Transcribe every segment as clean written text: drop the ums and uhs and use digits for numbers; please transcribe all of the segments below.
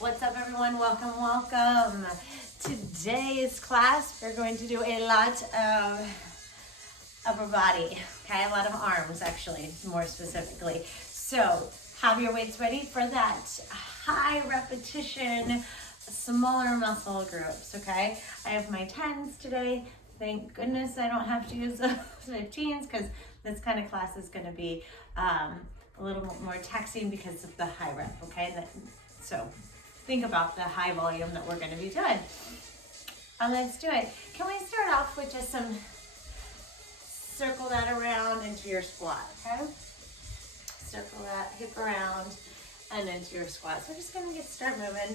What's up, everyone? Welcome, welcome. Today's class, we're going to do a lot of upper body, okay? A lot of arms, actually, more specifically. So have your weights ready for that high repetition, smaller muscle groups, okay? I have my 10s today. Thank goodness I don't have to use the 15s because this kind of class is going to be a little more taxing because of the high rep, okay? So think about the high volume that we're going to be doing. Let's do it. Can we start off with just some, circle that around into your squat, okay? Circle that hip around and into your squat. So we're just going to start moving.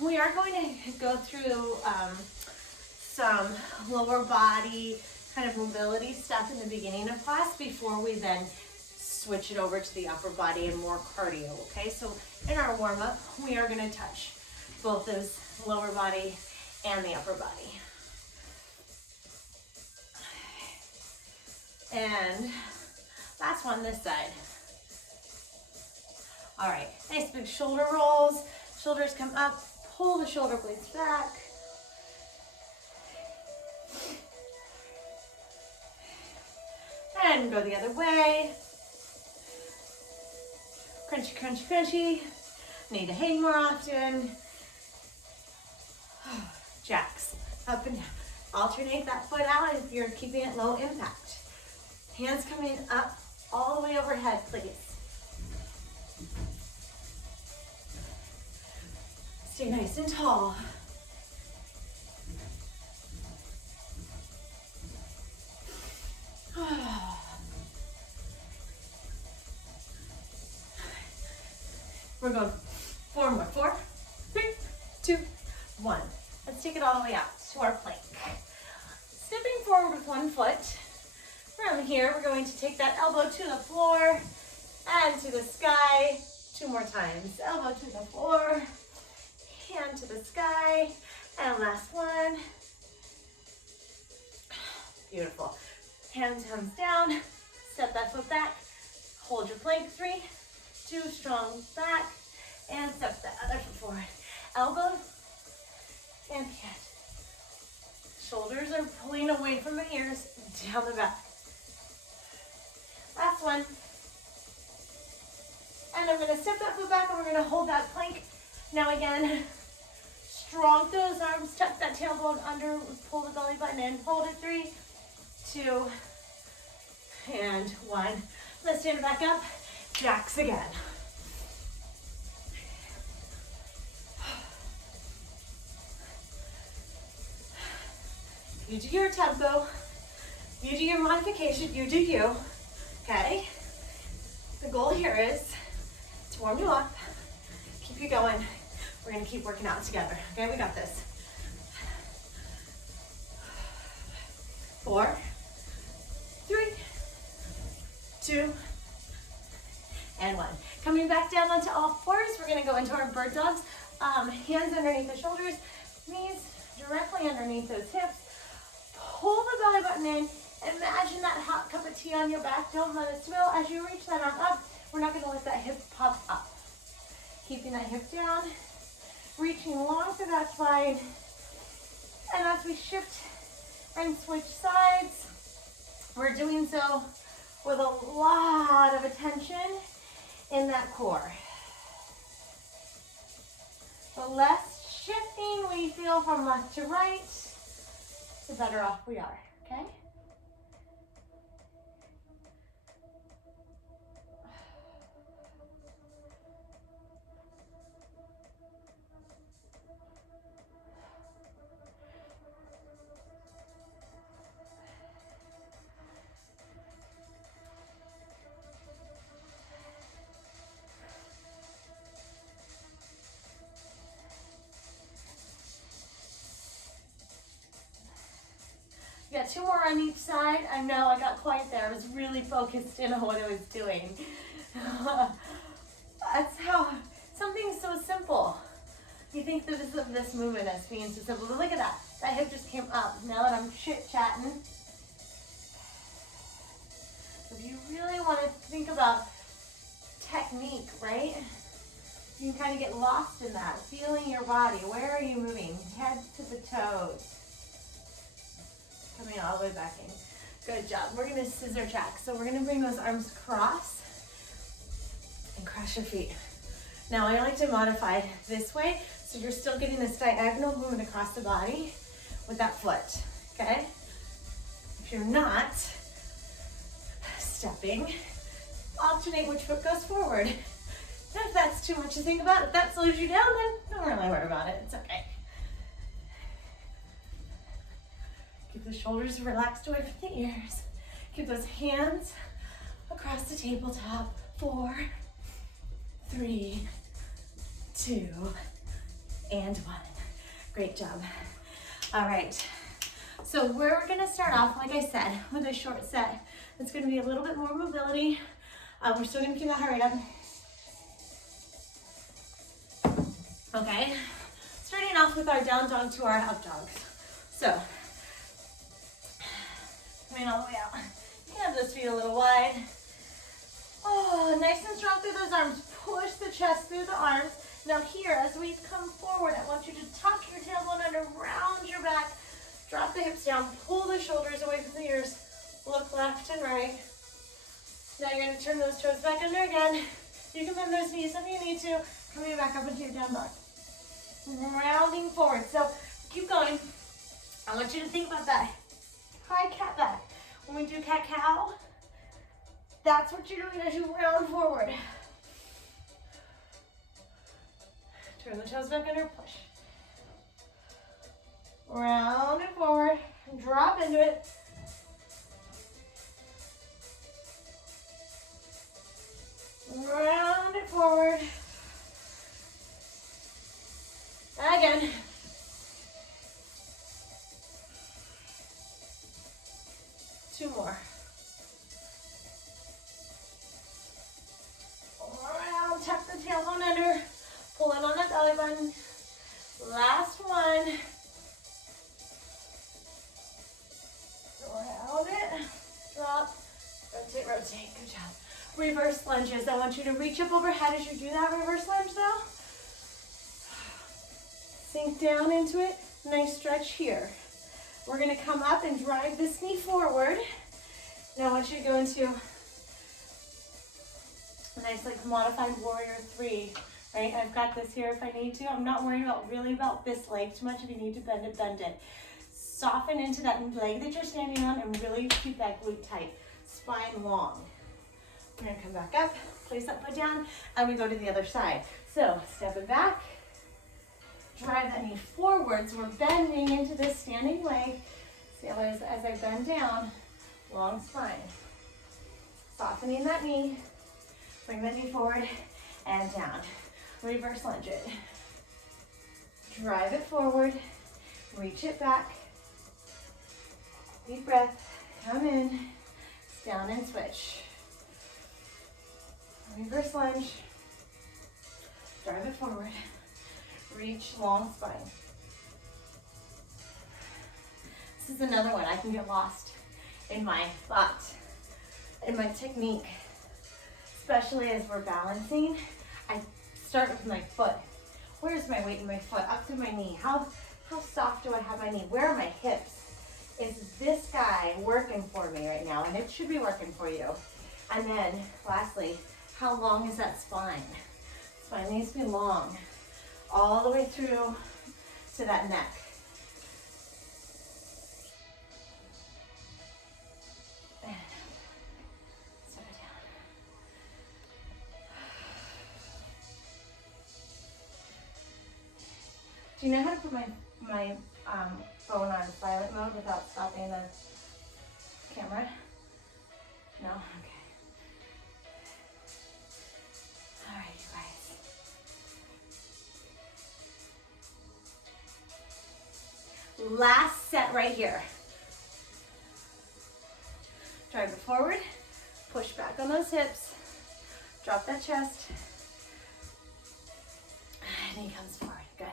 We are going to go through some lower body kind of mobility stuff in the beginning of class before we then switch it over to the upper body and more cardio, okay? So in our warm-up, we are gonna touch both those lower body and the upper body. And last one, this side. All right, nice big shoulder rolls. Shoulders come up, pull the shoulder blades back. And go the other way. Crunchy, crunchy, crunchy. Need to hang more often. Jacks, up and down. Alternate that foot out if you're keeping it low impact. Hands coming up all the way overhead, please. Stay nice and tall. We're going 4 more. 4, 3, 2, 1. Let's take it all the way out to our plank. Stepping forward with one foot. From here, we're going to take that elbow to the floor and to the sky. 2 more times. Elbow to the floor, hand to the sky, and last one. Beautiful. Hands comes down. Step that foot back. Hold your plank. 3, 2, strong back, and step that other foot forward. Elbow and head. Shoulders are pulling away from the ears, down the back. Last one. And I'm gonna step that foot back and we're gonna hold that plank. Now again, strong through those arms, tuck that tailbone under, pull the belly button in, hold it. 3, 2, and 1. Let's stand back up. Jacks again. You do your tempo, you do your modification, you do you, okay? The goal here is to warm you up, keep you going. We're gonna keep working out together, okay? We got this. 4, 3, 2, and 1. Coming back down onto all fours, we're gonna go into our bird dogs. Hands underneath the shoulders, knees directly underneath those hips. Pull the belly button in. Imagine that hot cup of tea on your back. Don't let it spill. As you reach that arm up, we're not gonna let that hip pop up. Keeping that hip down, reaching long through that spine. And as we shift and switch sides, we're doing so with a lot of attention in that core. The less shifting we feel from left to right, the better off we are, okay? Got 2 more on each side. I know I got quiet there. I was really focused in on what I was doing. That's how, something so simple. You think that this movement as being so simple, but look at that. That hip just came up. Now that I'm chit-chatting. If you really want to think about technique, right? You can kind of get lost in that, feeling your body. Where are you moving? Head to the toes. Coming all the way back in. Good job. We're going to scissor jack. So we're going to bring those arms across and cross your feet. Now I like to modify this way, so you're still getting this diagonal movement across the body with that foot, okay? If you're not stepping, alternate which foot goes forward. If that's too much to think about, if that slows you down, then don't really worry about it. It's okay. Keep the shoulders relaxed away from the ears. Keep those hands across the tabletop. 4, 3, 2, and 1. Great job. All right. So we're going to start off, like I said, with a short set. It's going to be a little bit more mobility. We're still going to keep that heart rate up. Okay. Starting off with our down dog to our up dog. So, coming all the way out. You can have those feet a little wide. Oh, nice and strong through those arms. Push the chest through the arms. Now here, as we come forward, I want you to tuck your tailbone under, round your back, drop the hips down, pull the shoulders away from the ears, look left and right. Now you're going to turn those toes back under again. You can bend those knees if you need to. Coming back up into your down dog. Rounding forward. So keep going. I want you to think about that high cat back. When we do cat cow, that's what you're doing as you round forward. Turn the toes back under, push. Round it forward, drop into it. Round it forward. Again. Two more. Around, tuck the tailbone under, pull it on that belly button. Last one. Around it, drop, rotate, rotate. Good job. Reverse lunges. I want you to reach up overhead as you do that reverse lunge though. Sink down into it. Nice stretch here. We're going to come up and drive this knee forward. Now I want you to go into a nice like modified warrior 3. Right? I've got this here if I need to. I'm not worried about this leg too much. If you need to bend it, bend it. Soften into that leg that you're standing on and really keep that glute tight. Spine long. We're going to come back up, place that foot down, and we go to the other side. So stepping back. Drive that knee forward, so we're bending into this standing leg. See how as I bend down, long spine. Softening that knee, bring that knee forward and down. Reverse lunge it. Drive it forward, reach it back. Deep breath, come in, down and switch. Reverse lunge, drive it forward. Reach, long spine. This is another one. I can get lost in my thought, in my technique, especially as we're balancing. I start with my foot. Where's my weight in my foot? Up to my knee. How soft do I have my knee? Where are my hips? Is this guy working for me right now? And it should be working for you. And then, lastly, how long is that spine? Spine needs to be long. All the way through to that neck. And set it down. Do you know how to put my phone on silent mode without stopping the camera? No? Okay. All right, you guys. Last set right here. Drive it forward, push back on those hips, drop that chest, and he comes forward. Good.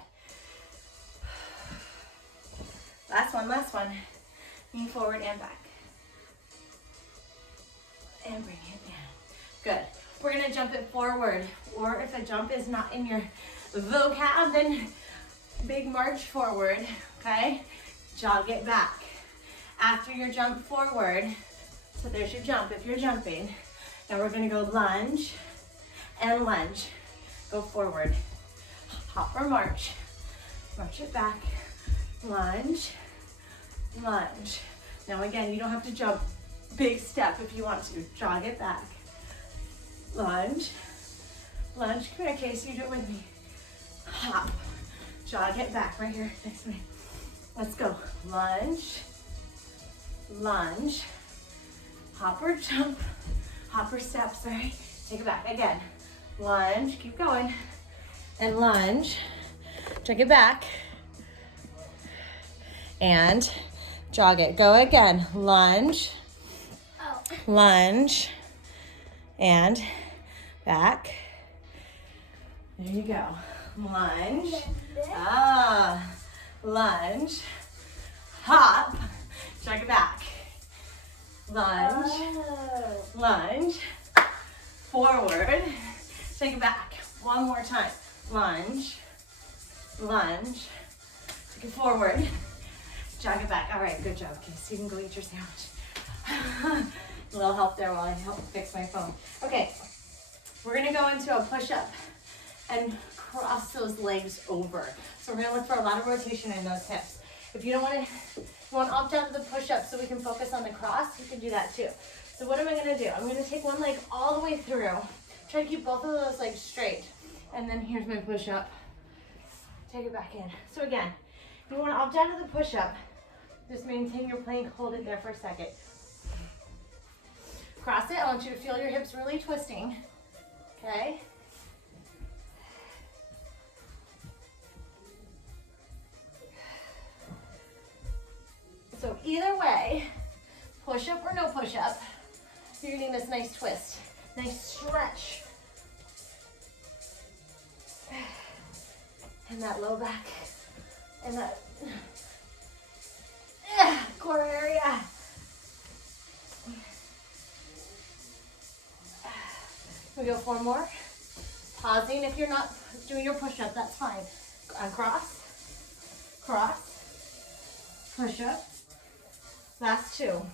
Last one. Knee forward and back. And bring it down. Good. We're gonna jump it forward or if a jump is not in your vocab, then big march forward, okay? Jog it back. After your jump forward, so there's your jump if you're jumping. Now we're gonna go lunge and lunge. Go forward. Hop or march. March it back. Lunge, lunge. Now again, you don't have to jump big step if you want to. Jog it back. Lunge, lunge. Come here, Casey, you do it with me. Hop. Jog it back right here next to me. Let's go. Lunge, lunge. Hop or jump. Hop or step, sorry. Take it back. Again. Lunge, keep going. And lunge. Take it back. And jog it. Go again. Lunge. Lunge. And back. There you go. Lunge. Lunge. Hop. Jog it back. Lunge. Lunge. Forward. Take it back. One more time. Lunge. Lunge. Take it forward. Jog it back. All right, good job, Casey. You can go eat your sandwich. A little help there while I help fix my phone. Okay, we're gonna go into a push-up and cross those legs over. So we're gonna look for a lot of rotation in those hips. If you don't wanna, you wanna opt out of the push-up so we can focus on the cross, you can do that too. So what am I gonna do? I'm gonna take one leg all the way through. Try to keep both of those legs straight. And then here's my push-up. Take it back in. So again, if you wanna opt out of the push-up, just maintain your plank, hold it there for a second. Cross it, I want you to feel your hips really twisting, okay? So either way, push-up or no push-up, you're getting this nice twist, nice stretch. And that low back, and that core area. We go 4 more. Pausing if you're not doing your push-up, that's fine. Cross, cross, push-up. Last 2.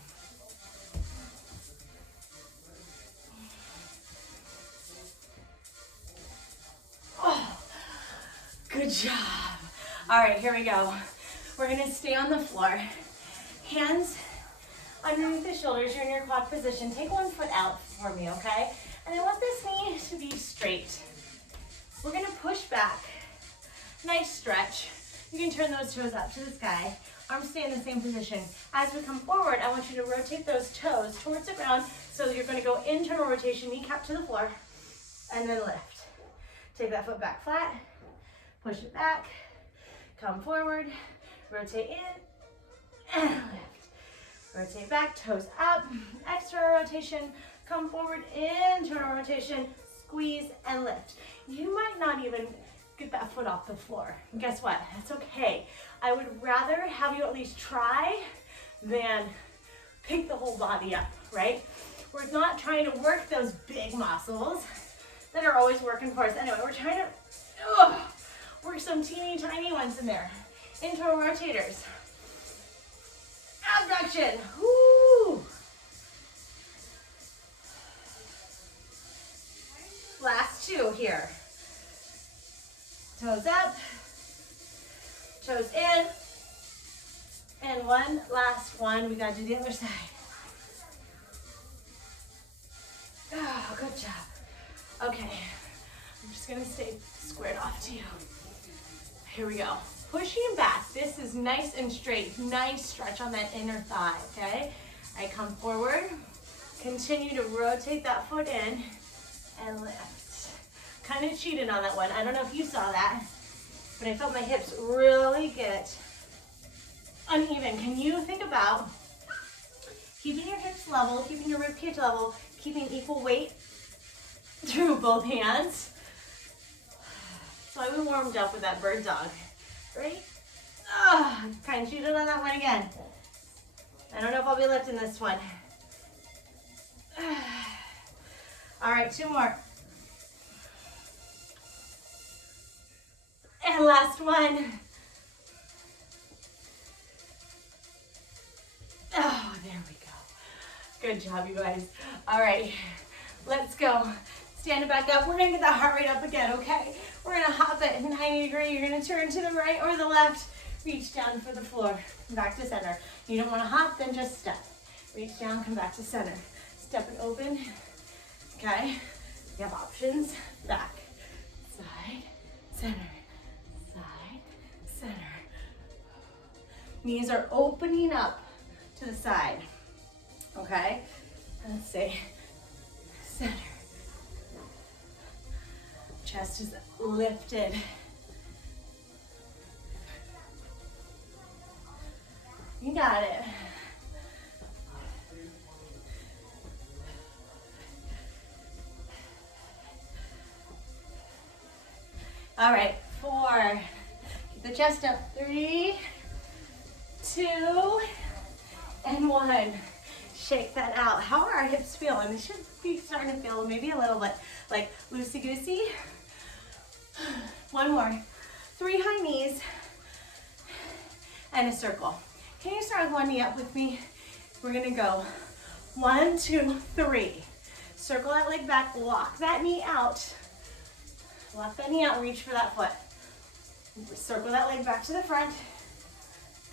Oh, good job. All right, here we go. We're gonna stay on the floor. Hands underneath the shoulders, you're in your quad position. Take one foot out for me, okay? And I want this knee to be straight. We're gonna push back. Nice stretch. You can turn those toes up to the sky. Arms stay in the same position. As we come forward, I want you to rotate those toes towards the ground. So you're gonna go internal rotation, kneecap to the floor, and then lift. Take that foot back flat, push it back, come forward, rotate in, and lift. Rotate back, toes up, external rotation, come forward, internal rotation, squeeze and lift. You might not even get that foot off the floor. And guess what? That's okay. I would rather have you at least try than pick the whole body up, right? We're not trying to work those big muscles that are always working for us. Anyway, we're trying to work some teeny tiny ones in there. Internal rotators. Abduction. Woo! Last 2 here. Toes up, toes in, and one last one. We gotta do the other side. Oh, good job. Okay, I'm just gonna stay squared off to you. Here we go. Pushing back. This is nice and straight. Nice stretch on that inner thigh, okay? I come forward, continue to rotate that foot in, and lift. Kind of cheated on that one. I don't know if you saw that, but I felt my hips really get uneven. Can you think about keeping your hips level, keeping your ribcage level, keeping equal weight through both hands? So I warmed up with that bird dog, right? Kind of cheated on that one again. I don't know if I'll be lifting this one. All right, 2 more. last one. Oh, there we go. Good job, you guys. All right, let's go. Stand it back up. We're gonna get that heart rate up again, okay? We're gonna hop it 90 degree. You're gonna turn to the right or the left. Reach down for the floor. Come back to center. You don't wanna hop, then just step. Reach down, come back to center. Step it open, okay? You have options. Back, side, center, side, center. Knees are opening up to the side, okay? Let's see, center. Chest is lifted. You got it. All right, 4. Keep the chest up. 3, 2, and 1. Shake that out. How are our hips feeling? They should be starting to feel maybe a little bit like loosey-goosey. 1 more. 3 high knees and a circle. Can you start with 1 knee up with me? We're gonna go 1, 2, 3. Circle that leg back, lock that knee out. Lock that knee out and reach for that foot. Circle that leg back to the front.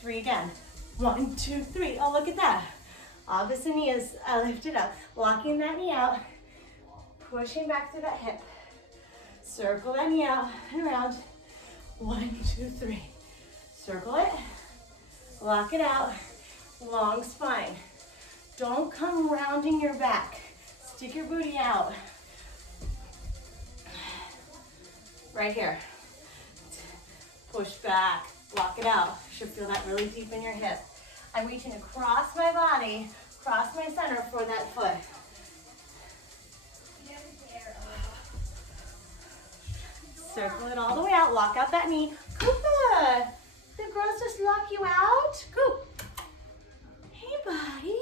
3 again. 1, 2, 3. Oh, look at that. Opposite knee is lifted up. Locking that knee out. Pushing back through that hip. Circle that knee out and around. 1, 2, 3. Circle it. Lock it out. Long spine. Don't come rounding your back. Stick your booty out. Right here. Push back. Lock it out. You should feel that really deep in your hip. I'm reaching across my body, across my center for that foot. Circle it all the way out. Lock out that knee. Koopa, the girls just lock you out? Coop. Hey, buddy.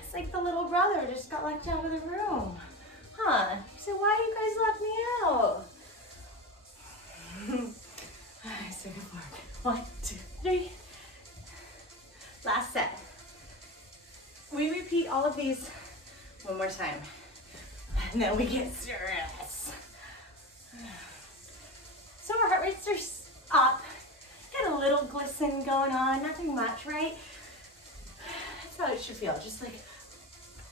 It's like the little brother just got locked out of the room. Huh? You said, why do you guys lock me out? So good work. 1, 2, 3. Last set. We repeat all of these one more time. And then we get serious. So our heart rates are up. Got a little glisten going on. Nothing much, right? That's how it should feel. Just like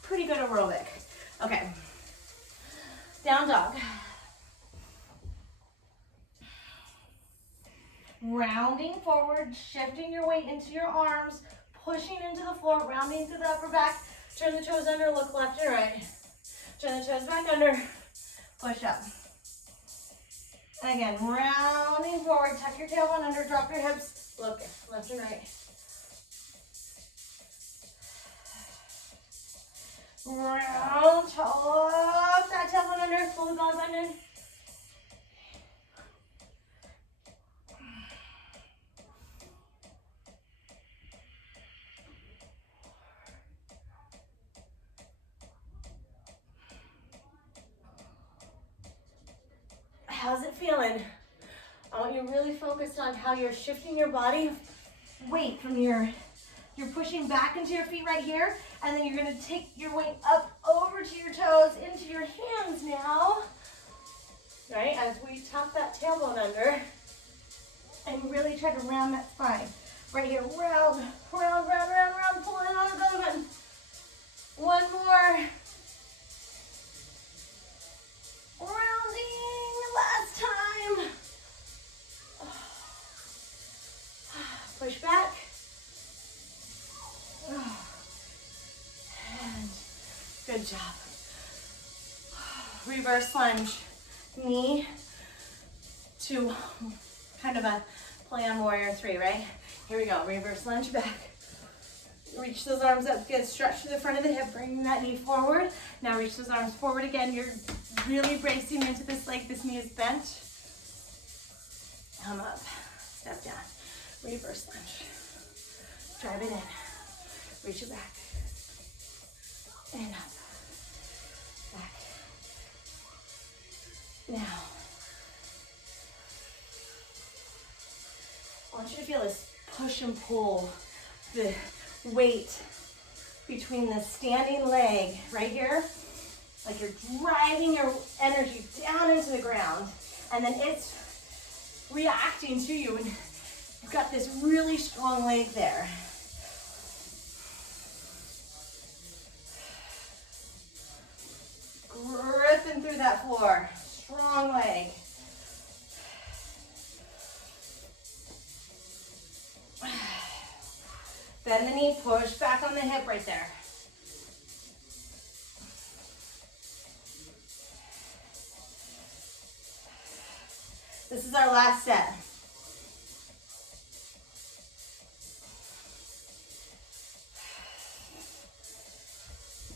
pretty good aerobic. Okay. Down dog. Rounding forward, shifting your weight into your arms, pushing into the floor, rounding through the upper back. Turn the toes under, look left and right. Turn the toes back under, push up. Again, rounding forward, tuck your tailbone under, drop your hips, look left and right. Round, tuck that tailbone under, pull the belly button in. How's it feeling? I want you really focused on how you're shifting your body weight from you're pushing back into your feet right here, and then you're gonna take your weight up over to your toes, into your hands now. Right, as we tuck that tailbone under and really try to round that spine. Right here, round, round, round, round, round, pull in on the belly button. 1 more. Rounding, last time. Push back. And good job. Reverse lunge. Knee to kind of a play on warrior 3, right? Here we go. Reverse lunge back. Reach those arms up. Good. Stretch to the front of the hip. Bring that knee forward. Now reach those arms forward again. You're really bracing into this leg. This knee is bent. Come up. Step down. Reverse lunge. Drive it in. Reach it back. And up. Back. Now. I want you to feel this push and pull, the weight between the standing leg right here, like you're driving your energy down into the ground, and then it's reacting to you, and you've got this really strong leg there. Gripping through that floor, strong leg. Bend the knee, push back on the hip right there. This is our last set.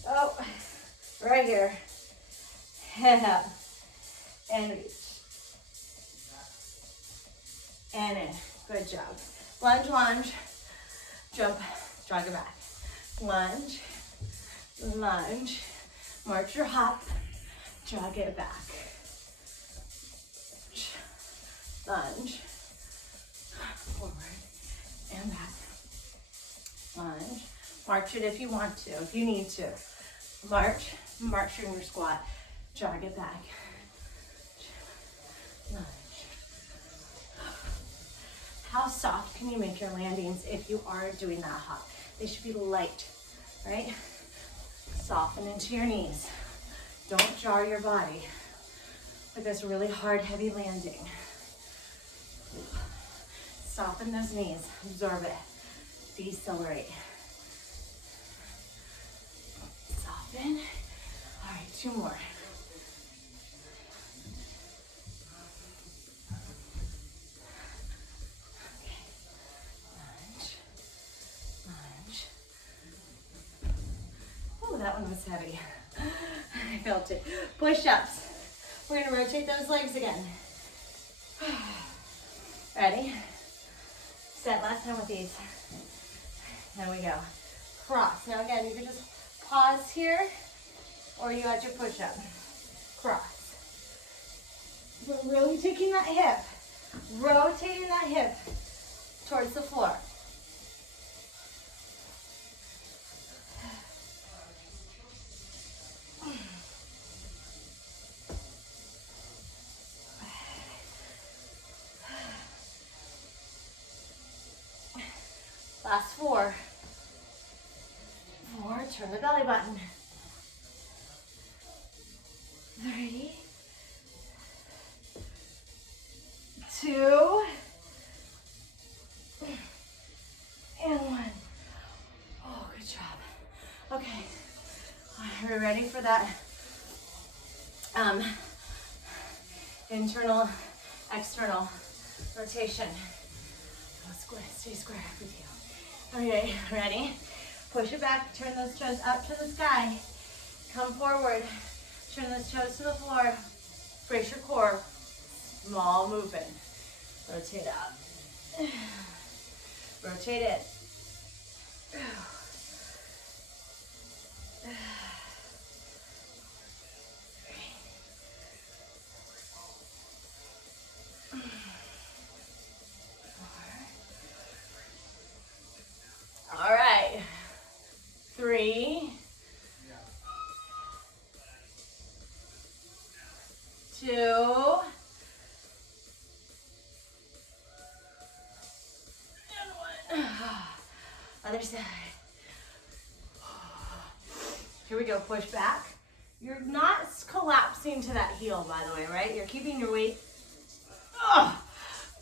Oh, right here. Head up. And reach. And in. Good job. Lunge, lunge. Jump, jog it back. Lunge, lunge. March your hop. Jog it back. Lunge, forward and back. Lunge, march it if you want to, if you need to. March in your squat. Jog it back. Lunge. How soft can you make your landings if you are doing that hop? They should be light, right? Soften into your knees. Don't jar your body with this really hard, heavy landing. Soften those knees, absorb it, decelerate. Soften. All right, 2 more. Okay, lunge, lunge. Oh, that one was heavy. I felt it. Push-ups. We're gonna rotate those legs again. Ready? Set last time with these. There we go. Cross. Now again, you can just pause here, or you add your push-up. Cross. We're really taking that hip, rotating that hip towards the floor. Last 4. 4, turn the belly button. 3, 2, and 1. Oh, good job. Okay, are we ready for that internal, external rotation? Square, stay square with you. Okay, ready? Push it back, turn those toes up to the sky. Come forward, turn those toes to the floor. Brace your core, small movement. Rotate up. Rotate it. All right. 3, 2, and 1. Other side. Here we go, push back. You're not collapsing to that heel, by the way, right? You're keeping your weight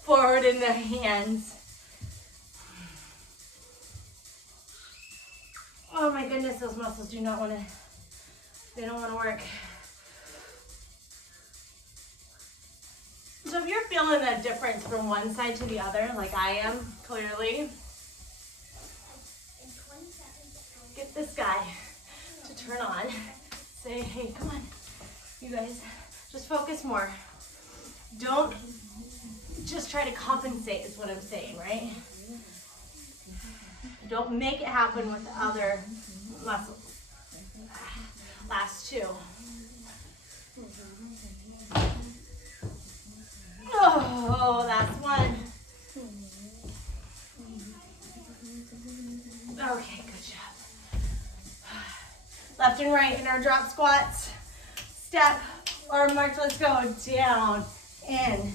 forward in the hands. Oh my goodness, those muscles do not want to, they don't want to work. So if you're feeling a difference from one side to the other, like I am, clearly, get this guy to turn on. Say, hey, come on, you guys, just focus more. Don't just try to compensate is what I'm saying, right? Don't make it happen with the other muscles. Last 2. Oh, last 1. and right in our drop squats. Step, arm march, let's go. Down, in,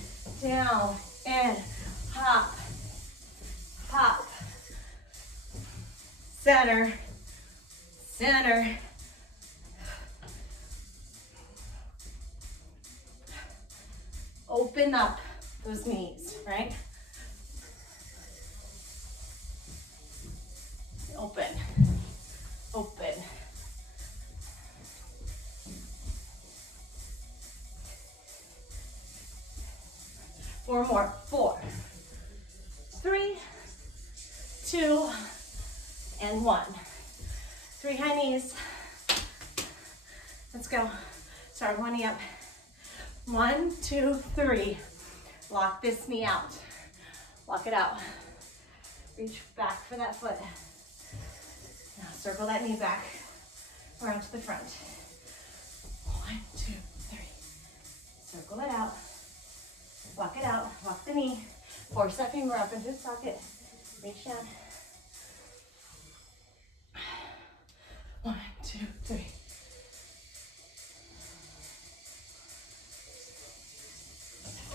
hop, hop. Center, center. Open up those knees, right? Open, open. Four more. 4, 3, 2, and 1. 3 high knees. Let's go. Start one knee up. 1, 2, 3. Lock this knee out. Lock it out. Reach back for that foot. Now circle that knee back around to the front. 1, 2, 3. Circle it out. Walk it out. Walk the knee. Force that finger up into the socket. Reach down. 1, 2, 3.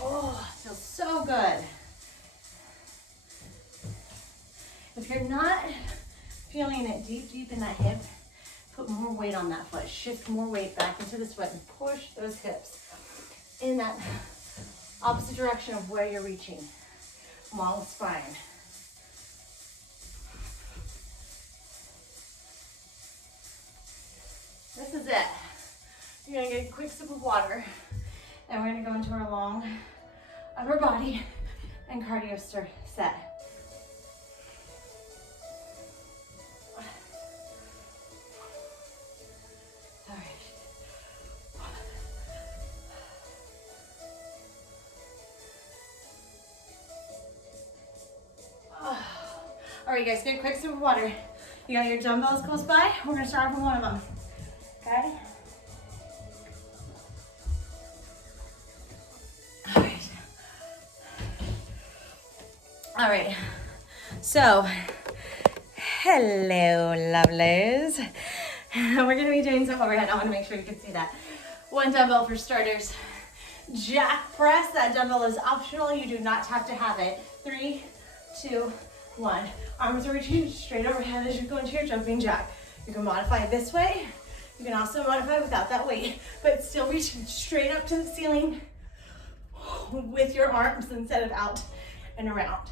Oh, feels so good. If you're not feeling it deep in that hip, put more weight on that foot. Shift more weight back into this foot and push those hips in that opposite direction of where you're reaching. Long spine. This is it. You're gonna get a quick sip of water and we're gonna go into our long upper body and cardio set. All right. All right, guys, get a quick sip of water. You got your dumbbells close by? We're gonna start from one of them, okay? All right, so hello, lovelies. We're gonna be doing some overhead. I wanna make sure you can see that. 1 dumbbell for starters. Jack press, that dumbbell is optional. You do not have to have it. 3, 2, 1. Arms are reaching straight overhead as you go into your jumping jack. You can modify it this way. You can also modify without that weight, but still reaching straight up to the ceiling with your arms instead of out and around.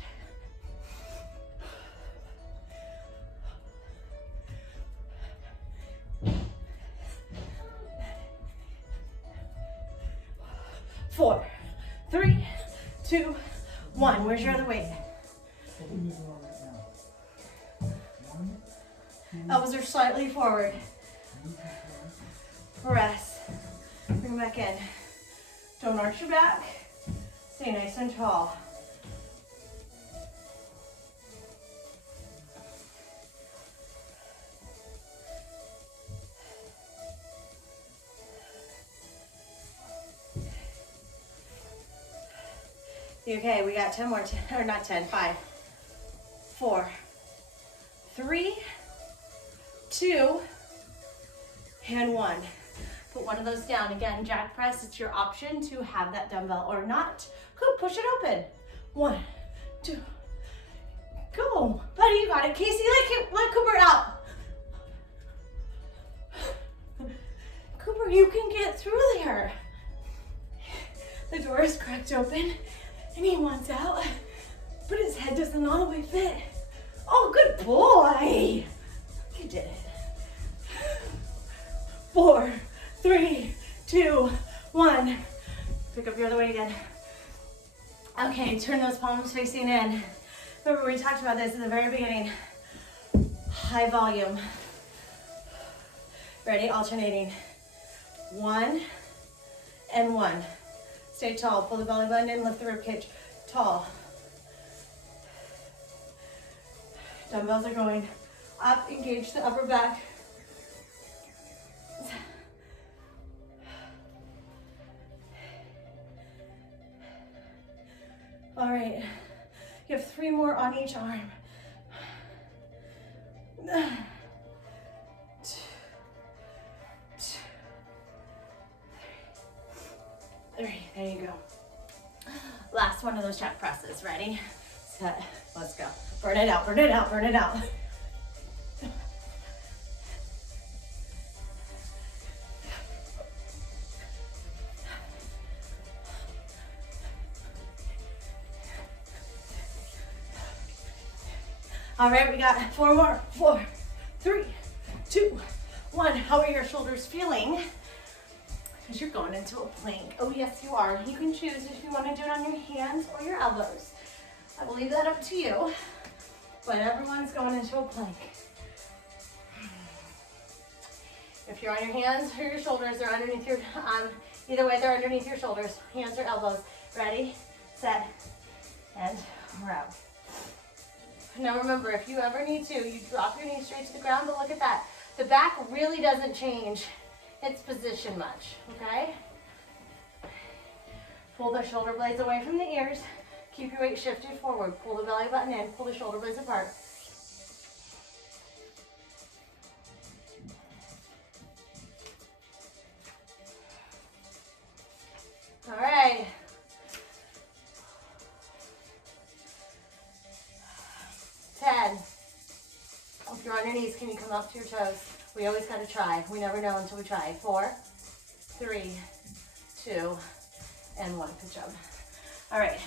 Four, 3, 2, 1. Where's your other weight? Elbows are slightly forward. Press. Bring back in. Don't arch your back. Stay nice and tall. Okay, we got 10 more, or not 10, 5, 4, 3, 2, and 1. Put one of those down. Again, jack press, it's your option to have that dumbbell or not. Good, push it open. 1, 2, go. Buddy, you got it. Casey, let Cooper out. Cooper, you can get through there. The door is cracked open. And he wants out, but his head doesn't all the way fit. Oh, good boy. You did it. 4, 3, 2, 1. Pick up your other weight again. Okay, turn those palms facing in. Remember, we talked about this in the very beginning. High volume. Ready? Alternating. 1 and 1. Stay tall. Pull the belly button in, lift the rib cage. Tall. Dumbbells are going up. Engage the upper back. All right. You have 3 more on each arm. 2, last one of those jack presses. Ready, set, let's go. Burn it out, burn it out, burn it out. All right, we got 4 more. 4, 3, 2, 1. How are your shoulders feeling? Because you're going into a plank. Oh, yes, you are. You can choose if you want to do it on your hands or your elbows. I will leave that up to you, but everyone's going into a plank. If you're on your hands or your shoulders, they're underneath your, either way, they're underneath your shoulders, hands or elbows. Ready, set, and we're out. Now remember, if you ever need to, you drop your knees straight to the ground, but look at that. The back really doesn't change its position much, okay? Pull the shoulder blades away from the ears. Keep your weight shifted forward. Pull the belly button in, pull the shoulder blades apart. All right. If you're on your knees, can you come up to your toes? We always got to try. We never know until we try. 4, 3, 2, and 1. Good job. All right.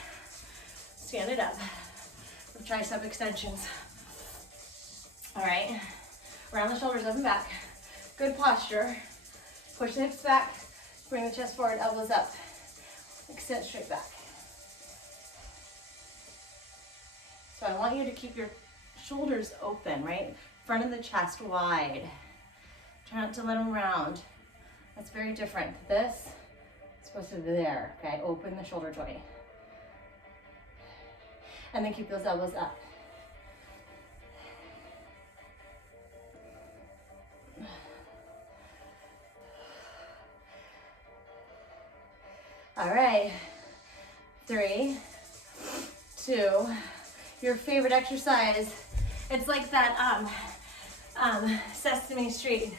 Stand it up. Tricep extensions. All right. Round the shoulders up and back. Good posture. Push the hips back. Bring the chest forward, elbows up. Extend straight back. So I want you to keep your shoulders open, right? Front of the chest wide. Try not to let them round. That's very different. This is supposed to be there, okay? Open the shoulder joint. And then keep those elbows up. All right. 3, 2, your favorite exercise. It's like that Sesame Street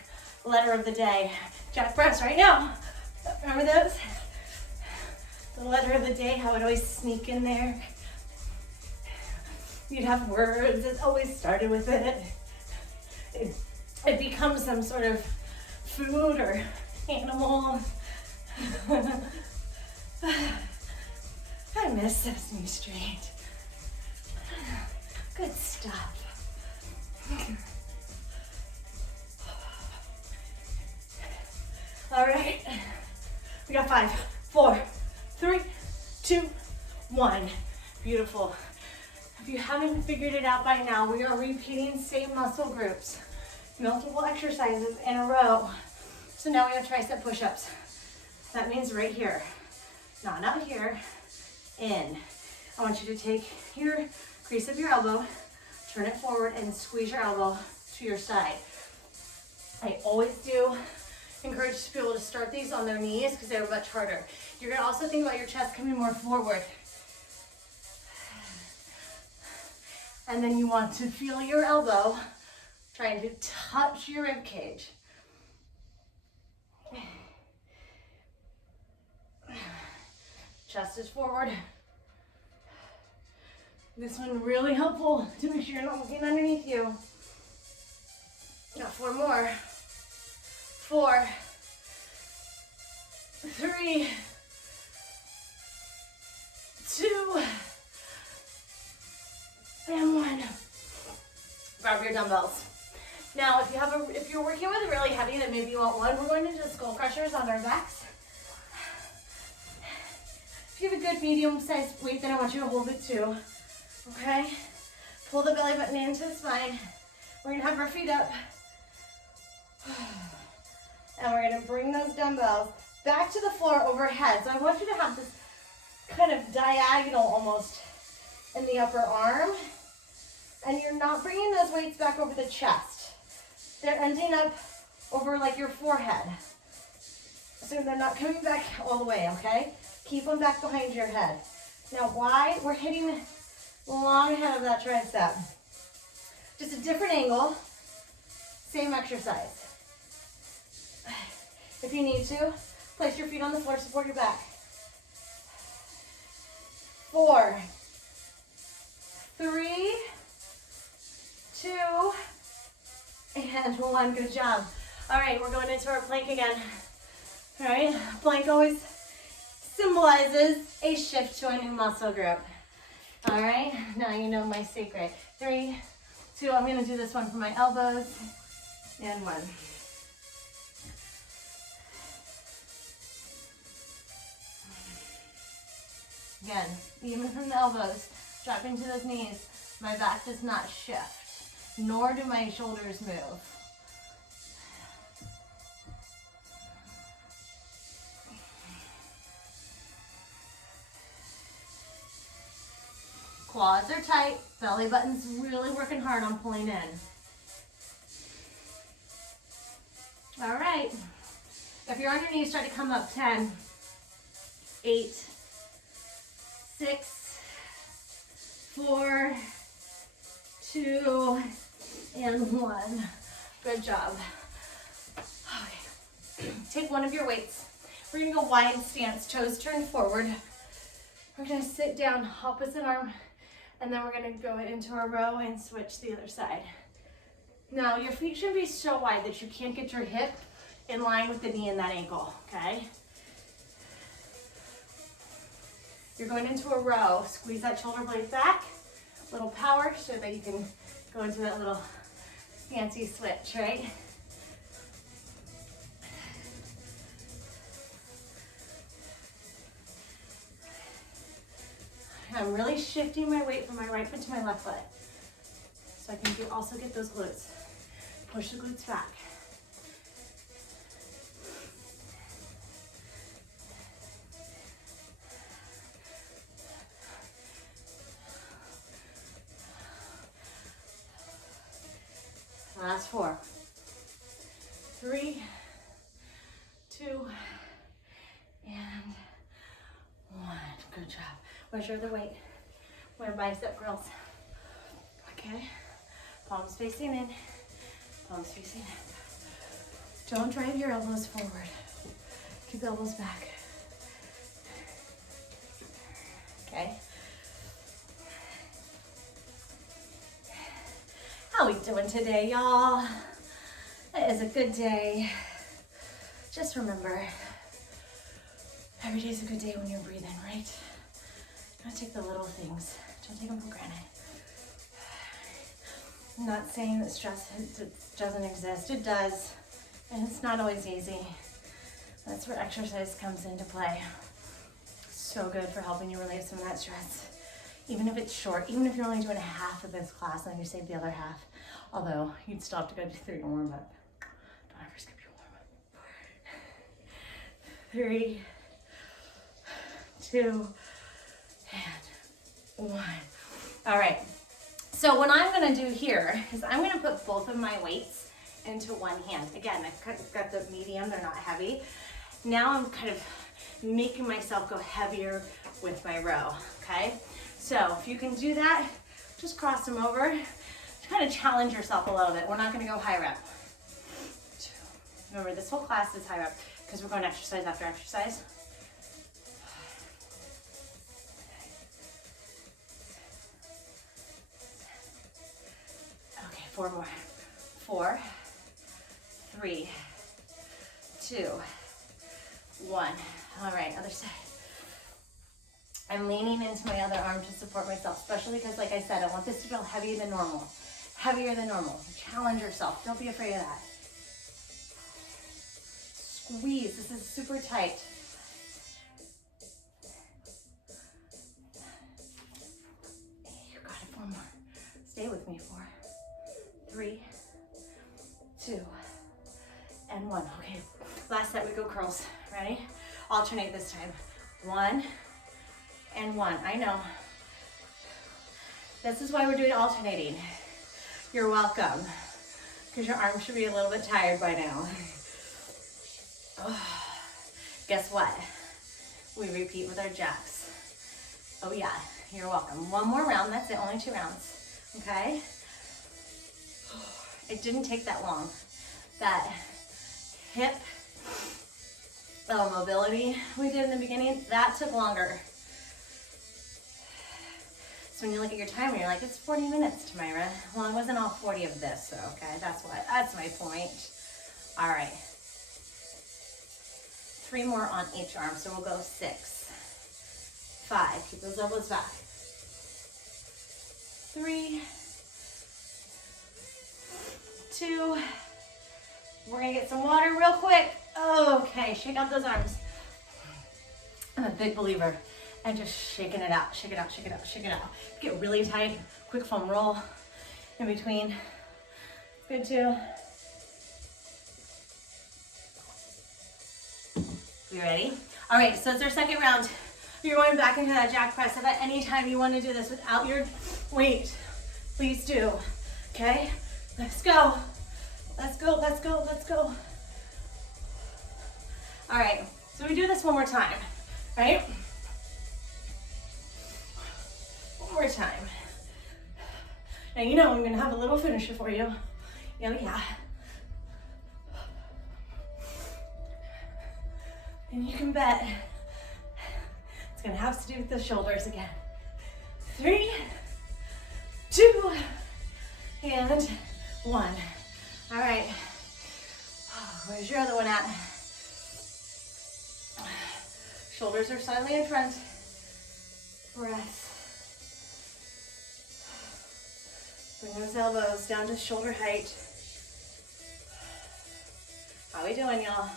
letter of the day. Jack press right now. Remember those? The letter of the day, how it always sneak in there. You'd have words that always started with it. It becomes some sort of food or animal. I miss Sesame Street. Good stuff. All right, we got 5, 4, 3, 2, 1. Beautiful. If you haven't figured it out by now, we are repeating same muscle groups, multiple exercises in a row. So now we have tricep push-ups. That means right here, not out here, in. I want you to take your crease of your elbow, turn it forward and squeeze your elbow to your side. I always do encourage people to start these on their knees because they're much harder. You're gonna also think about your chest coming more forward. And then you want to feel your elbow trying to touch your rib cage. Chest is forward. This one really helpful to make sure you're not looking underneath you. Got 4 more. 4, 3, 2, and 1. Grab your dumbbells. Now, if you're working with a really heavy that maybe you want one, we're going to do skull crushers on our backs. If you have a good medium-sized weight, then I want you to hold it too. Okay? Pull the belly button into the spine. We're gonna have our feet up. And we're gonna bring those dumbbells back to the floor overhead. So I want you to have this kind of diagonal almost in the upper arm. And you're not bringing those weights back over the chest. They're ending up over like your forehead. So they're not coming back all the way, okay? Keep them back behind your head. Now why? We're hitting long ahead of that tricep. Just a different angle, same exercise. If you need to, place your feet on the floor, support your back. 4, 3, 2, and 1. Good job. All right, we're going into our plank again. All right, plank always symbolizes a shift to a new muscle group. All right, now you know my secret. 3, 2, I'm gonna do this one for my elbows, and 1. Again, even from the elbows, dropping to those knees, my back does not shift, nor do my shoulders move. Quads are tight, belly button's really working hard on pulling in. All right, if you're on your knees, try to come up. 10, 8, 6, 4, 2, and 1. Good job. Okay. Take one of your weights. We're gonna go wide stance, toes turned forward. We're gonna sit down, opposite arm, and then we're gonna go into a row and switch the other side. Now, your feet should be so wide that you can't get your hip in line with the knee and that ankle, okay? You're going into a row. Squeeze that shoulder blade back. Little power so that you can go into that little fancy switch, right? I'm really shifting my weight from my right foot to my left foot. So I can also get those glutes. Push the glutes back. Last 4, 3, 2, and 1. Good job. Where's your other weight? Wear bicep curls. Okay. Palms facing in. Palms facing in. Don't drive your elbows forward. Keep the elbows back. Okay. How we doing today, y'all? It is a good day. Just remember, every day is a good day when you're breathing, right? Don't take the little things. Don't take them for granted. I'm not saying that stress doesn't exist. It does. And it's not always easy. That's where exercise comes into play. So good for helping you relieve some of that stress. Even if it's short, even if you're only doing half of this class, and then you save the other half. Although you'd still have to go through your warm up. Don't ever skip your warm up. 3, 2, and 1. All right. So what I'm gonna do here is I'm gonna put both of my weights into one hand. Again, I've got the medium, they're not heavy. Now I'm kind of making myself go heavier with my row, okay? So if you can do that, just cross them over. Kind of challenge yourself a little bit. We're not gonna go high rep. 2. Remember, this whole class is high rep because we're going exercise after exercise. Okay, 4 more. 4, 3, 2, 1. All right, other side. I'm leaning into my other arm to support myself, especially because, like I said, I want this to feel heavier than normal. Heavier than normal. Challenge yourself. Don't be afraid of that. Squeeze. This is super tight. You got it. 4 more. Stay with me. 4, 3, 2, and 1. Okay. Last set, we go curls. Ready? Alternate this time. 1 and 1. I know. This is why we're doing alternating. You're welcome. Because your arm should be a little bit tired by now. Oh, guess what? We repeat with our jacks. Oh yeah, you're welcome. 1 more round, that's it, only 2 rounds. Okay? It didn't take that long. That hip mobility we did in the beginning, that took longer. So when you look at your timer, you're like, it's 40 minutes, Tamira. Well, it wasn't all 40 of this, so okay, that's my point. All right. 3 more on each arm, so we'll go 6, 5, keep those elbows back. 3, 2, we're gonna get some water real quick. Okay, shake out those arms. I'm a big believer and just shaking it out, shake it out, shake it out, shake it out. Get really tight, quick foam roll in between. Good too. You ready? All right, so it's our second round. You're going back into that jack press. If at any time you want to do this without your weight, please do. Okay, let's go. Let's go, let's go, let's go. All right, so we do this one more time, right? One more time. Now you know I'm gonna have a little finisher for you. Yeah. And you can bet it's gonna have to do with the shoulders again. 3, 2, and 1. All right, where's your other one at? Shoulders are slightly in front. Breath. Bring those elbows down to shoulder height. How we doing, y'all?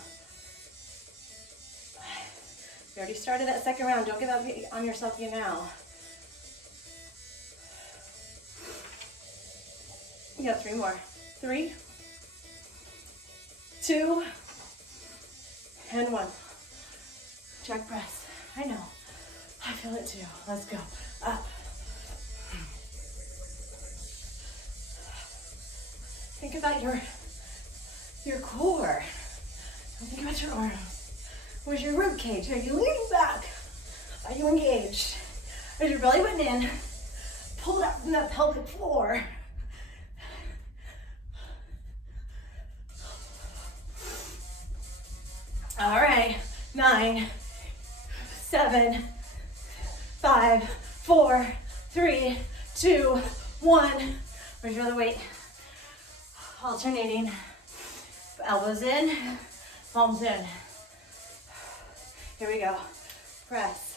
We already started that second round. Don't give up on yourself yet now. You got 3 more. 3, 2, and 1. Jack press. I know. I feel it too. Let's go. Up. Think about your core. Don't think about your arms. Where's your rib cage? Are you leaning back? Are you engaged? Is your belly button in? Pull it up from that pelvic floor. All right, 9, 7, 5, 4, 3, 2, 1. Where's your other weight? Alternating. Elbows in, palms in. Here we go. Press,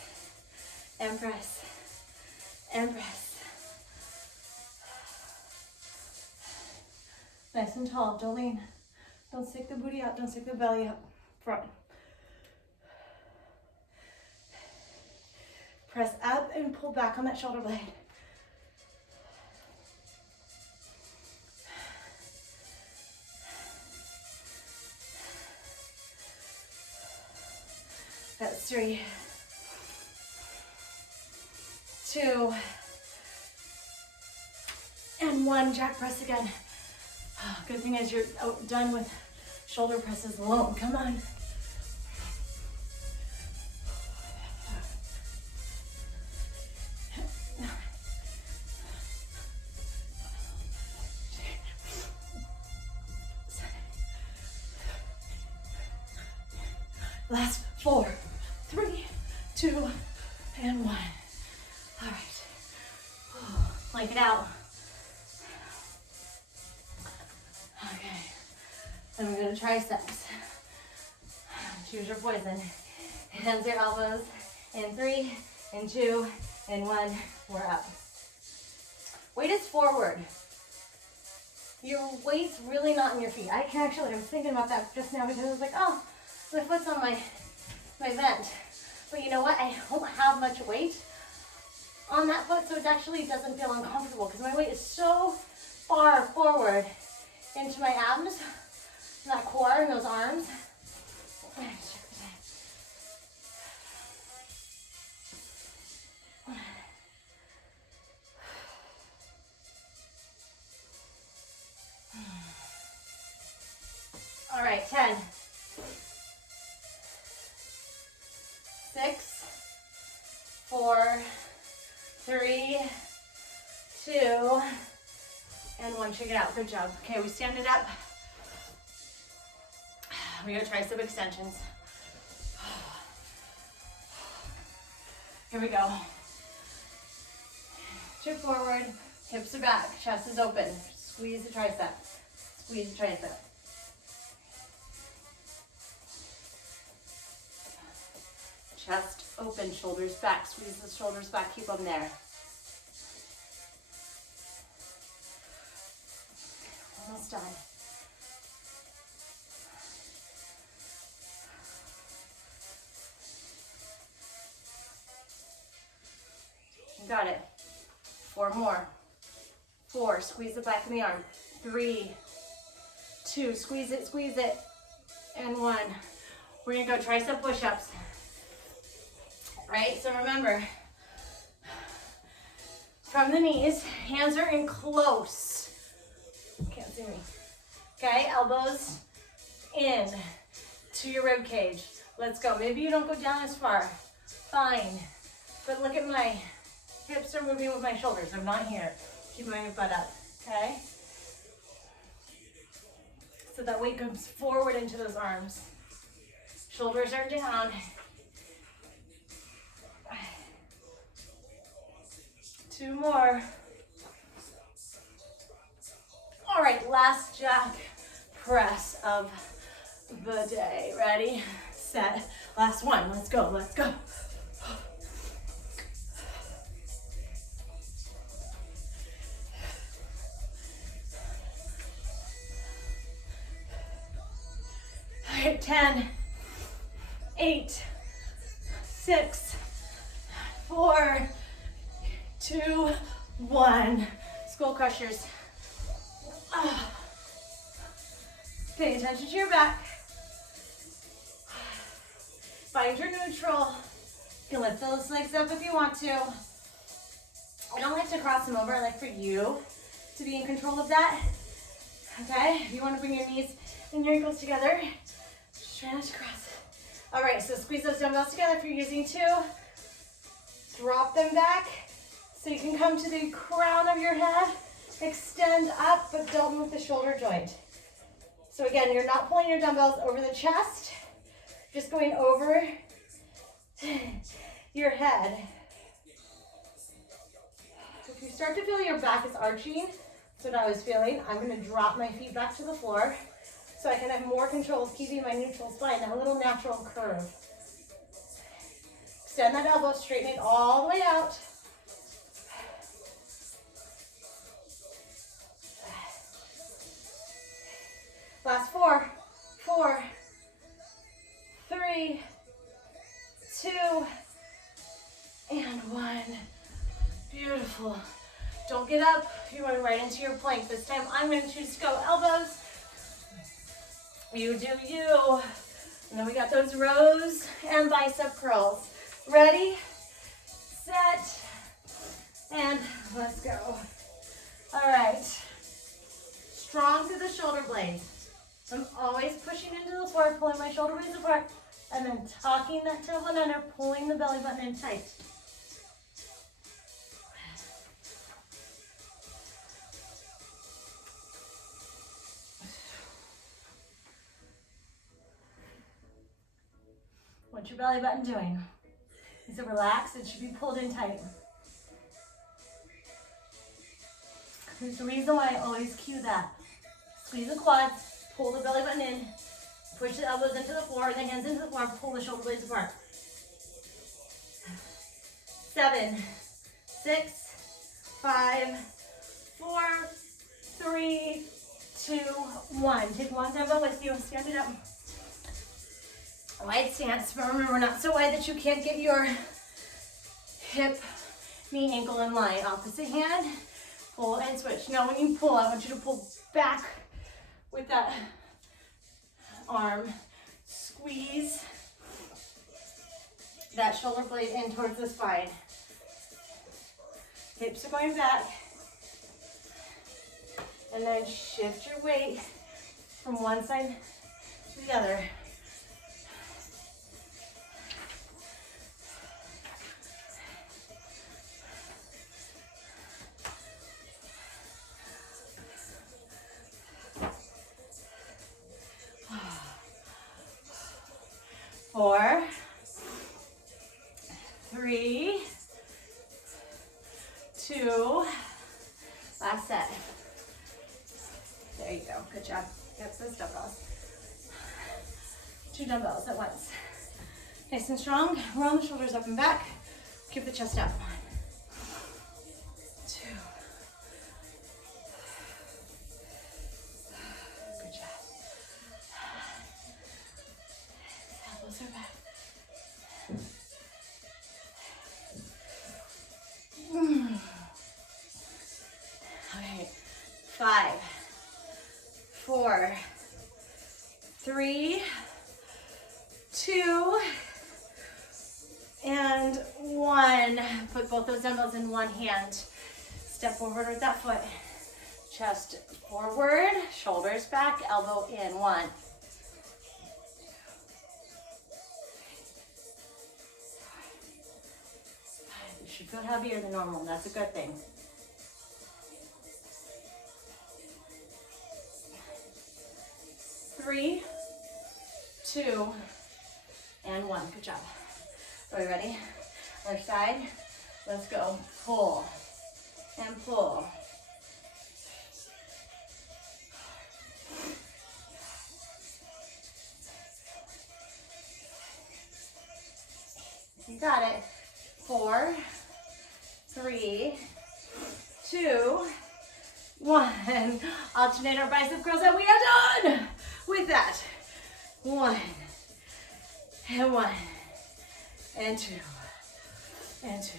and press, and press. Nice and tall, don't lean. Don't stick the booty out, don't stick the belly up. Front. Press up and pull back on that shoulder blade. That's 3, 2, and 1. Jack press again. Good thing is you're done with shoulder presses alone. Come on. Last 4, 3, 2, and 1. All right. Plank it out. Okay. Then we're going to triceps. Choose your poison. Hands your elbows. In 3, and 2, and 1. We're up. Weight is forward. Your weight's really not in your feet. I was thinking about that just now because I was like, oh, my foot's on my vent. But you know what? I don't have much weight on that foot, so it actually doesn't feel uncomfortable because my weight is so far forward into my abs, that core, and those arms. All right, 10. 6, 4, 3, 2, and 1. Shake it out. Good job. Okay, we stand it up. We go tricep extensions. Here we go. Tip forward, hips are back, chest is open. Squeeze the tricep. Squeeze the tricep. Chest open, shoulders back. Squeeze the shoulders back, keep them there. Almost done. You got it. 4 more. 4, squeeze the back of the arm. 3, 2, squeeze it, and 1. We're gonna go tricep push-ups. Right, so remember, from the knees, hands are in close. Can't see me. Okay, elbows in to your rib cage. Let's go. Maybe you don't go down as far. Fine. But look at my hips are moving with my shoulders. I'm not here. Keep my butt up. Okay? So that weight comes forward into those arms. Shoulders are down. 2 more. All right, last jack press of the day. Ready, set, last one. Let's go, let's go. All right, 10, 8, 6, 4, 2, 1. Skull crushers. Pay attention to your back. Find your neutral. You can lift those legs up if you want to. I don't like to cross them over. I like for you to be in control of that. Okay? If you want to bring your knees and your ankles together, just try not to cross. All right, so squeeze those dumbbells together if you're using 2. Drop them back so you can come to the crown of your head. Extend up, but don't move the shoulder joint. So again, you're not pulling your dumbbells over the chest, just going over your head. If you start to feel your back is arching, that's what I was feeling, I'm gonna drop my feet back to the floor so I can have more control of keeping my neutral spine, a little natural curve. Extend that elbow, straighten it all the way out. Last 4, 4, 3, 2, and 1. Beautiful. Don't get up. You're going right into your plank. This time I'm going to choose to go elbows. You do you. And then we got those rows and bicep curls. Ready, set, and let's go. All right. Strong through the shoulder blades. I'm always pushing into the floor, pulling my shoulder blades apart, and then tucking that tailbone under, pulling the belly button in tight. What's your belly button doing? Is it relaxed? It should be pulled in tight. There's a reason why I always cue that. Squeeze the quads. Pull the belly button in, push the elbows into the floor, the hands into the floor, pull the shoulder blades apart. 7, 6, 5, 4, 3, 2, 1. Take one dumbbell with you, stand it up. Wide stance, but remember, not so wide that you can't get your hip, knee, ankle in line. Opposite hand, pull and switch. Now when you pull, I want you to pull back with that arm. Squeeze that shoulder blade in towards the spine. Hips are going back. And then shift your weight from one side to the other. Four, 3, 2. Last set. There you go. Good job. Get those dumbbells. 2 dumbbells at once. Nice and strong. Roll the shoulders up and back. Keep the chest up. 1, 2. Good job. Elbows are back. Okay. 5, 4, 3, 2, and 1. Put both those dumbbells in one hand. Step forward with that foot. Chest forward, shoulders back, elbow in. 1. You should feel heavier than normal. That's a good thing. 3, 2, and 1. Good job. Are we ready? Other side. Let's go. Pull and pull. You got it. 4, 3, 2, 1. Alternate our bicep curls and we are done with that. 1 and 1 and 2 and 2.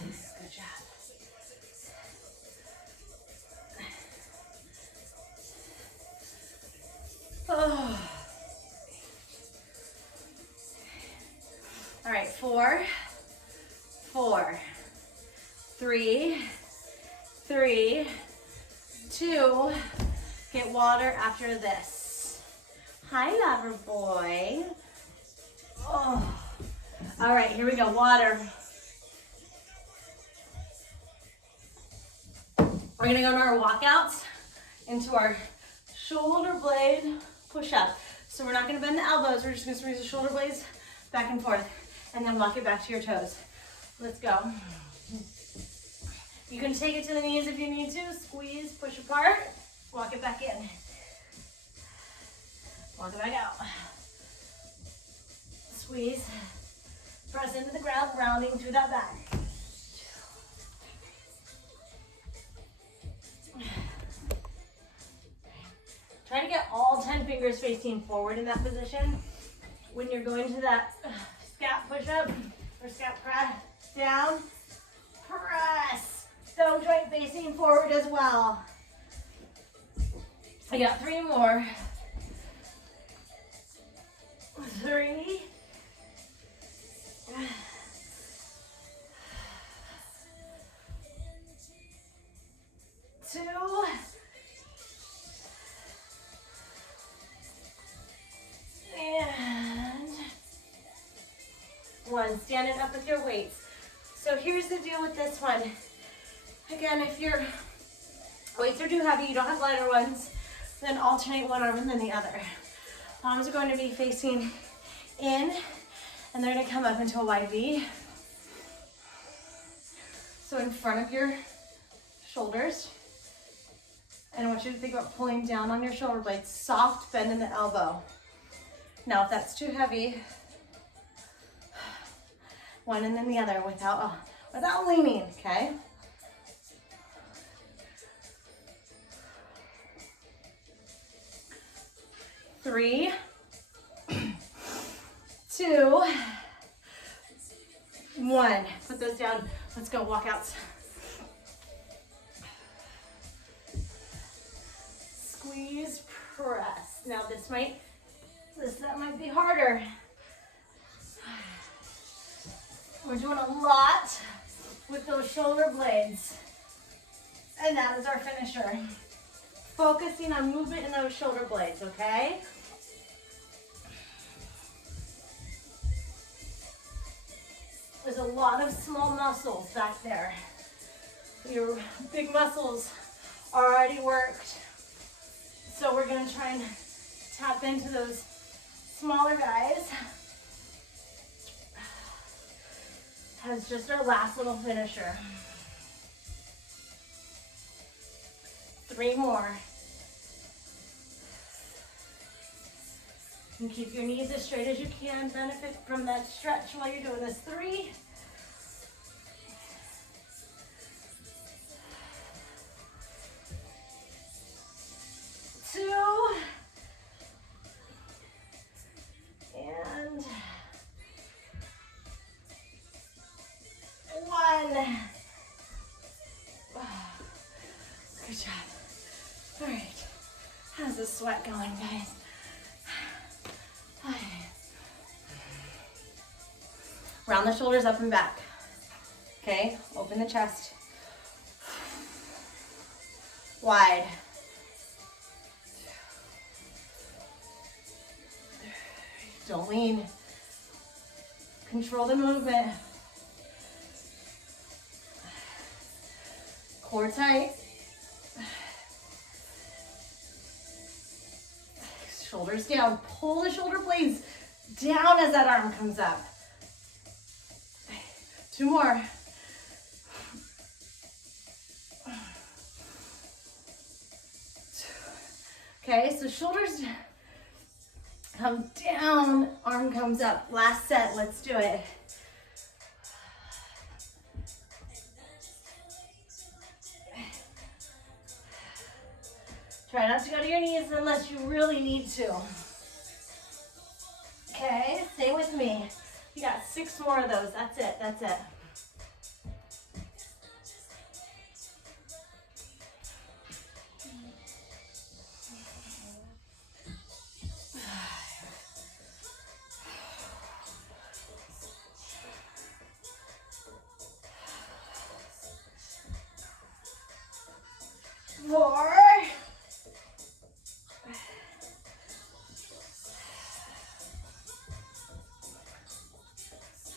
Good job. Oh. All right, 4, 4, 3, 3, 2. Get water after this. Hi, lover boy. Oh. All right, here we go. Water. We're gonna go to our walkouts into our shoulder blade push-up. So we're not gonna bend the elbows. We're just gonna squeeze the shoulder blades back and forth, and then walk it back to your toes. Let's go. You can take it to the knees if you need to. Squeeze, push apart, walk it back in. Walk it back out. Squeeze, press into the ground, rounding through that back. Try to get all 10 fingers facing forward in that position. When you're going to that scap push-up or scap press down, press. Thumb joint facing forward as well. I got 3 more. 3. 2. And 1. Standing up with your weights. So here's the deal with this one. Again, if your weights are too heavy, you don't have lighter ones, then alternate one arm and then the other. Palms are going to be facing in, and they're going to come up into a wide V. So in front of your shoulders. And I want you to think about pulling down on your shoulder blades. Soft bend in the elbow. Now, if that's too heavy, one and then the other without leaning, okay? Three, 2, 1. Put those down. Let's go walkouts. Squeeze, press. Now that might be harder. We're doing a lot with those shoulder blades. And that is our finisher. Focusing on movement in those shoulder blades, okay? There's a lot of small muscles back there. Your big muscles are already worked. So we're we're gonna try and tap into those smaller guys as just our last little finisher. 3 more. And keep your knees as straight as you can. Benefit from that stretch while you're doing this. 3. 2. And 1. Good job. All right. How's the sweat going, guys? Round the shoulders up and back. Okay, open the chest. Wide. Don't lean. Control the movement. Core tight. Shoulders down. Pull the shoulder blades down as that arm comes up. 2 more. Okay, so shoulders come down, arm comes up. Last set, let's do it. Try not to go to your knees unless you really need to. Okay, stay with me. You got 6 more of those. That's it, that's it. Four.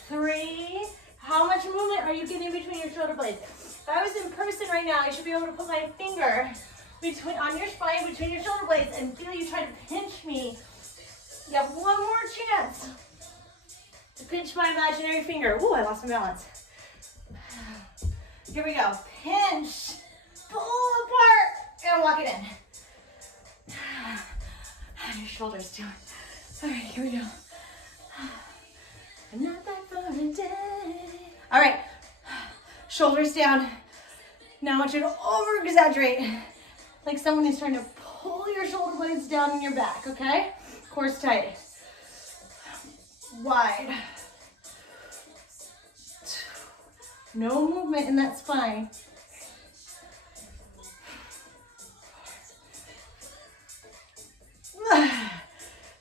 3. How much movement are you getting between your shoulder blades? If I was in person right now, I should be able to put my finger on your spine between your shoulder blades and feel you try to pinch me. You have 1 more chance to pinch my imaginary finger. Ooh, I lost my balance. Here we go. Pinch, pull apart, and walk it in. How are your shoulders doing? All right, here we go. I'm not that far a day. All right, shoulders down. Now I want you to over-exaggerate, like someone who's trying to pull your shoulder blades down in your back, okay? Core's tight. Wide. No movement in that spine.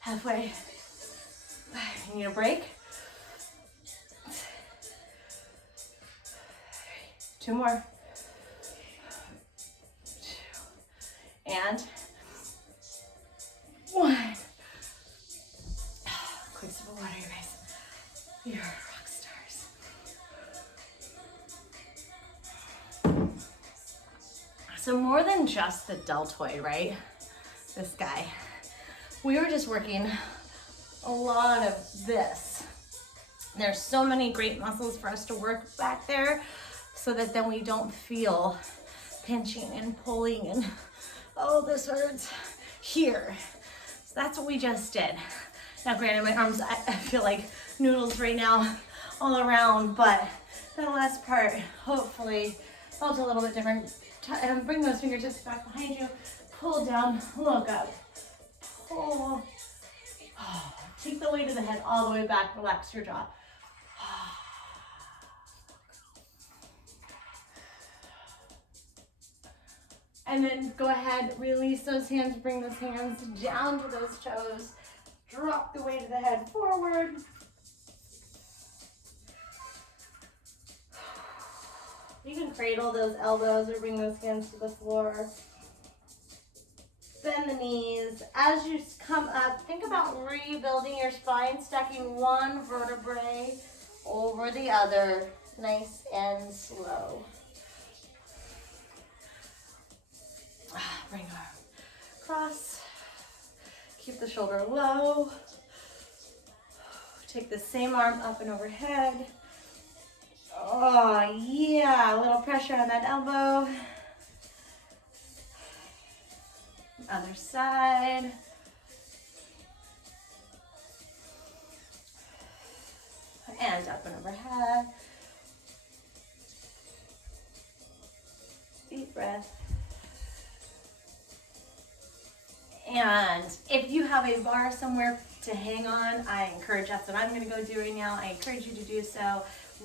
Halfway. You need a break? 2 more. 2. And 1. Quick sip of water, you guys. You're rock stars. So more than just the deltoid, right? This guy. We were just working a lot of this. There's so many great muscles for us to work back there so that then we don't feel pinching and pulling and, oh, this hurts here. So that's what we just did. Now granted, my arms, I feel like noodles right now all around, but that last part hopefully felt a little bit different. Bring those fingertips back behind you, pull down, look up, pull. Oh, take the weight of the head all the way back, relax your jaw. And then go ahead, release those hands, bring those hands down to those toes. Drop the weight of the head forward. You can cradle those elbows or bring those hands to the floor. Bend the knees. As you come up, think about rebuilding your spine, stacking one vertebrae over the other, nice and slow. Bring our cross. Keep the shoulder low. Take the same arm up and overhead. Oh yeah, a little pressure on that elbow. Other side. And up and overhead. Deep breath. And if you have a bar somewhere to hang on, I encourage, that's what I'm going to go do right now. I encourage you to do so.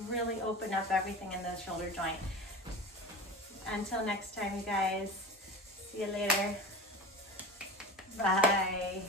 Really open up everything in the shoulder joint. Until next time, you guys. See you later. Bye.